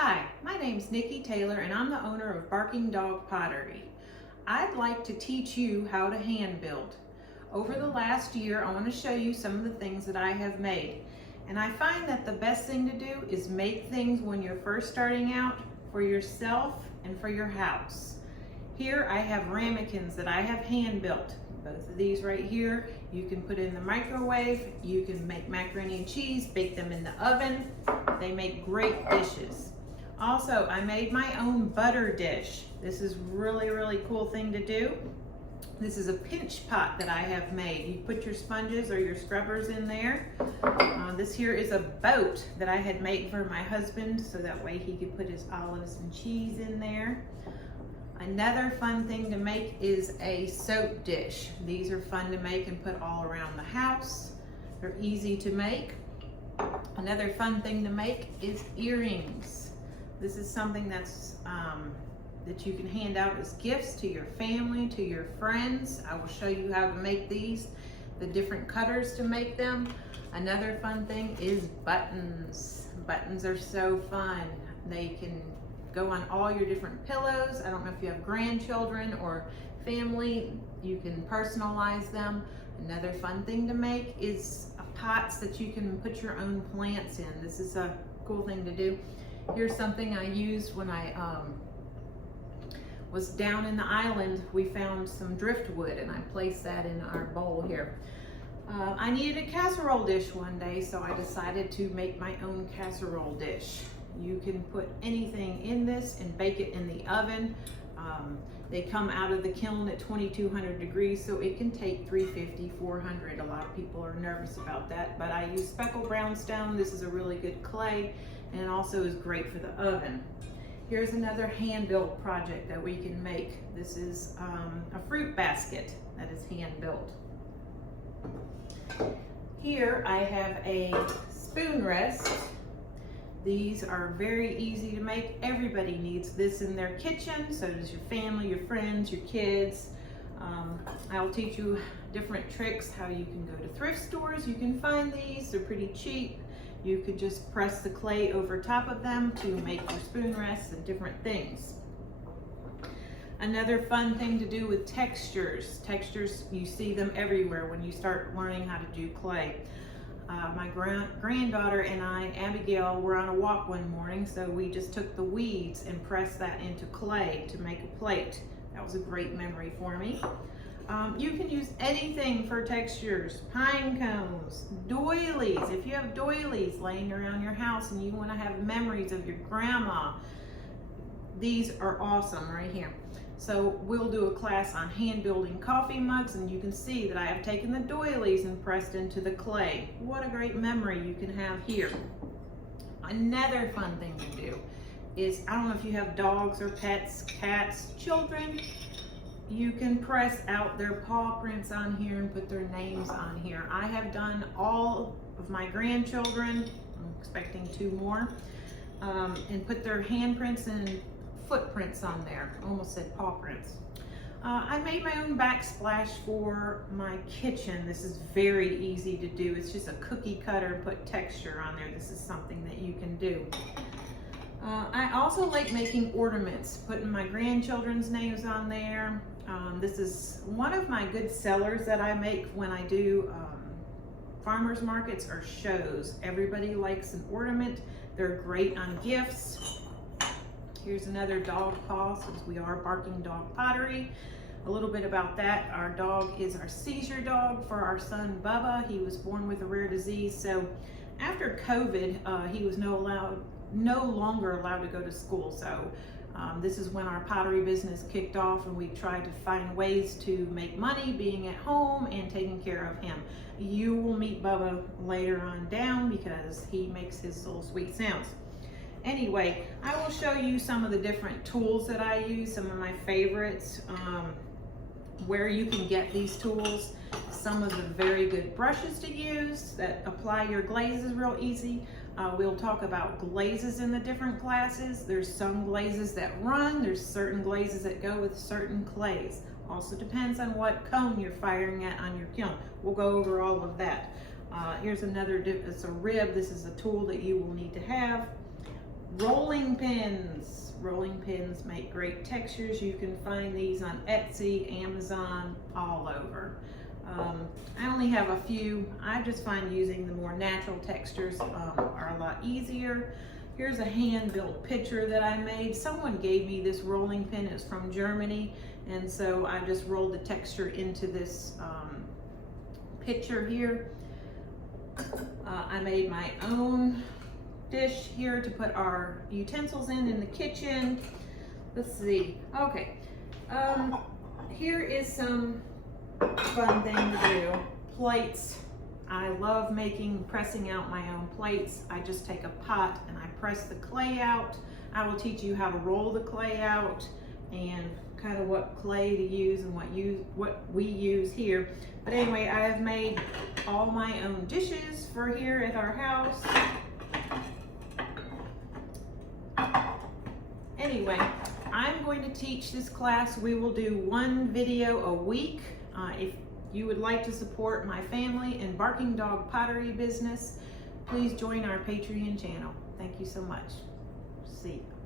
Hi, my name's Nikki Taylor and I'm the owner of Barking Dog Pottery. I'd like to teach you how to hand build. Over the last year, I want to show you some of the things that I have made. And I find that the best thing to do is make things when you're first starting out for yourself and for your house. Here I have ramekins that I have hand built. Both of these right here, you can put in the microwave, you can make macaroni and cheese, bake them in the oven. They make great dishes. Also, I made my own butter dish. This is really cool thing to do. This is a pinch pot that I have made. You put your sponges or your scrubbers in there. This here is a boat that I had made for my husband so that way he could put his olives and cheese in there. Another fun thing to make is a soap dish. These are fun to make and put all around the house. They're easy to make. Another fun thing to make is earrings. This is something that's that you can hand out as gifts to your family, to your friends. I will show you how to make these, the different cutters to make them. Another fun thing is buttons. Buttons are so fun. They can go on all your different pillows. I don't know if you have grandchildren or family, you can personalize them. Another fun thing to make is pots that you can put your own plants in. This is a cool thing to do. Here's something I used when I was down in the island. We found some driftwood and I placed that in our bowl here. I needed a casserole dish one day, so I decided to make my own casserole dish. You can put anything in this and bake it in the oven. They come out of the kiln at 2200 degrees, so it can take 350, 400. A lot of people are nervous about that, but I use speckled brownstone. This is a really good clay, and it also is great for the oven. Here's another hand-built project that we can make. This is a fruit basket that is hand-built. Here I have a spoon rest. These are very easy to make. Everybody needs this in their kitchen. So does your family, your friends, your kids. I'll teach you different tricks how you can go to thrift stores. You can find these, they're pretty cheap. You could just press the clay over top of them to make your spoon rests and different things. Another fun thing to do with textures. Textures, you see them everywhere when you start learning how to do clay. My granddaughter and I, Abigail, were on a walk one morning, so we just took the weeds and pressed that into clay to make a plate. That was a great memory for me. You can use anything for textures, pine cones, doilies. If you have doilies laying around your house and you want to have memories of your grandma, these are awesome right here. So we'll do a class on hand building coffee mugs, and you can see that I have taken the doilies and pressed into the clay. What a great memory you can have here. Another fun thing to do is, I don't know if you have dogs or pets, cats, children, you can press out their paw prints on here and put their names on here. I have done all of my grandchildren, I'm expecting 2 more, and put their handprints and footprints on there. Almost said paw prints. I made my own backsplash for my kitchen. This is very easy to do. It's just a cookie cutter and put texture on there. This is something that you can do. I also like making ornaments, putting my grandchildren's names on there. This is one of my good sellers that I make when I do farmers markets or shows. Everybody likes an ornament. They're great on gifts. Here's another dog paw, since we are Barking Dog Pottery. A little bit about that. Our dog is our seizure dog for our son Bubba. He was born with a rare disease, so after COVID, he was no longer allowed to go to school. So this is when our pottery business kicked off, and we tried to find ways to make money being at home and taking care of him. You will meet Bubba later on down because he makes his little sweet sounds. Anyway, I will show you some of the different tools that I use, some of my favorites, where you can get these tools, some of the very good brushes to use that apply your glazes real easy. We'll talk about glazes in the different classes. There's some glazes that run, there's certain glazes that go with certain clays. Also depends on what cone you're firing at on your kiln. We'll go over all of that. Here's another, it's a rib. This is a tool that you will need to have. rolling pins. Rolling pins make great textures. You can find these on Etsy, Amazon, all over. I only have a few. I just find using the more natural textures are a lot easier. Here's a hand-built picture that I made. Someone gave me this rolling pin. It's from Germany, and so I just rolled the texture into this picture here. I made my own dish here to put our utensils in the kitchen. Let's see. Okay. Here is some fun thing to do. Plates. I love pressing out my own plates. I just take a pot and I press the clay out. I will teach you how to roll the clay out and kind of what clay to use and what we use here. But anyway, I have made all my own dishes for here at our house. Anyway, I'm going to teach this class. We will do one video a week. If you would like to support my family and Barking Dog Pottery business, please join our Patreon channel. Thank you so much. See you.